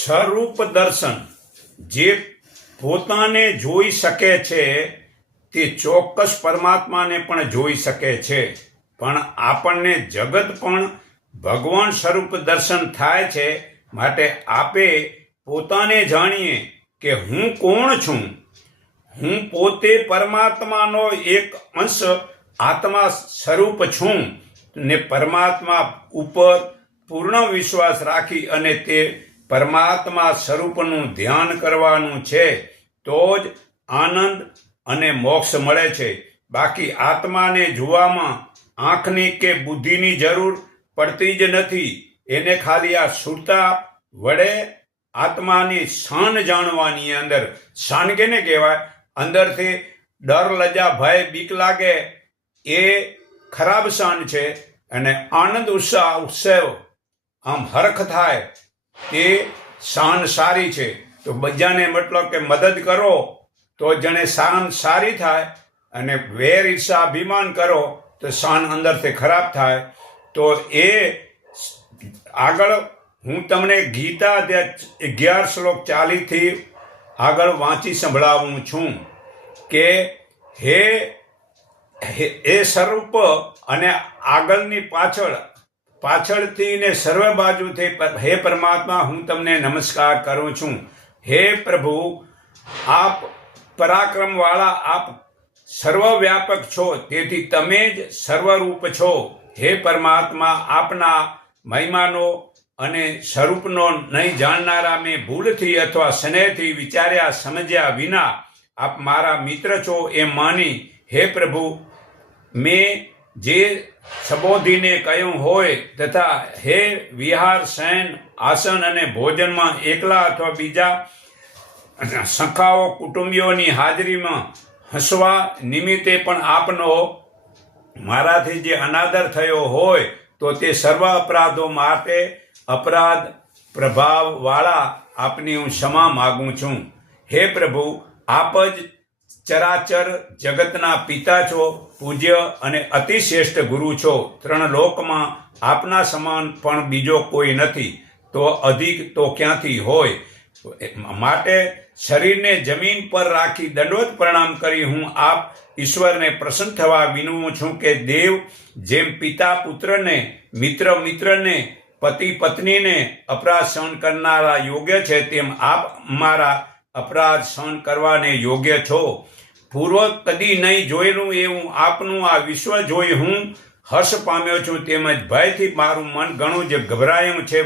સ્વરૂપ દર્શન જે પોતાને જોઈ શકે છે તે ચોક્કસ પરમાત્માને પણ જોઈ શકે છે, પણ આપણને જગત પણ ભગવાન સ્વરૂપ દર્શન થાય છે. માટે આપે પોતાને જાણીએ કે હું કોણ છું. હું પોતે પરમાત્માનો એક અંશ આત્મા સ્વરૂપ છું ને પરમાત્મા ઉપર પૂર્ણ વિશ્વાસ રાખી અને તે પરમાત્મા સ્વરૂપનું ધ્યાન કરવાનું છે, તો જ આનંદ અને મોક્ષ મળે છે. બાકી આત્માને જોવામાં આંખની કે બુદ્ધિની જરૂર પડતી જ નથી. એને ખાલી આ સુરતા વડે આત્માની શાન જાણવાની, અંદર શાન કેને કહેવાય, અંદરથી ડર, લજા, ભય, બીક લાગે એ ખરાબ શાન છે, અને આનંદ, ઉત્સાહ, ઉત્સવ, આમ હરખ થાય તે શાન સારી છે. તો બધાને મતલબ કે મદદ કરો તો જણે શાન સારી થાય, અને વેર, ઈર્ષા, અભિમાન કરો તો શાન અંદરથી ખરાબ થાય. તો એ આગળ હું તમને ગીતા 11 શ્લોક 40 થી આગળ વાંચી સંભળાવું છું કે હે સ્વરૂપ, અને આગળની પાછળથી ને સર્વ બાજુથી હે પરમાત્મા, હું તમને નમસ્કાર કરું છું. હે પ્રભુ, આપ પરાક્રમવાળા, આપ સર્વવ્યાપક છો, તેથી તમે જ સર્વરૂપ છો. હે પરમાત્મા, આપના મહિમાનો અને સ્વરૂપનો નહીં જાણનારા મેં ભૂલથી અથવા સ્નેહથી વિચાર્યા સમજ્યા વિના આપ મારા મિત્ર છો એમ માની, હે પ્રભુ, મેં જે સંબોધીને કહ્યું હોય તથા હે વિહાર, શયન, આસન અને ભોજનમાં એકલા અથવા બીજા સખાઓ, કુટુંબીઓની હાજરીમાં હસવા નિમિત્તે પણ આપનો મારાથી જે અનાદર થયો હોય તો તે સર્વ અપરાધો માટે અપરાધ પ્રભાવવાળા આપની હું ક્ષમા માગું છું. હે પ્રભુ, આપ જ ચરાચર જગતના પિતા છો, પૂજ્ય અને અતિશ્રેષ્ઠ ગુરુ છો. 3 લોકમાં આપના સમાન પણ બીજો કોઈ નથી, તો અધિક તો ક્યાંથી હોય. માટે શરીરને જમીન પર રાખી દંડવત પ્રણામ કરી હું આપ ઈશ્વરને પ્રસન્ન થવા વિનવું છું કે દેવ જેમ પિતા પુત્રને, મિત્ર મિત્રને, પતિ પત્નીને અપરાધ સહન કરનારા યોગ્ય છે, તેમ આપ મારા અપરાધ સહન કરવાને યોગ્ય છો. પૂર્વ કદી નહીં જોયેલું એવું આપનું આ વિશ્વ જોઈ હું હર્ષ પામ્યો છું, તેમજ ભયથી મારું મન ઘણું જ ગભરાયું છે.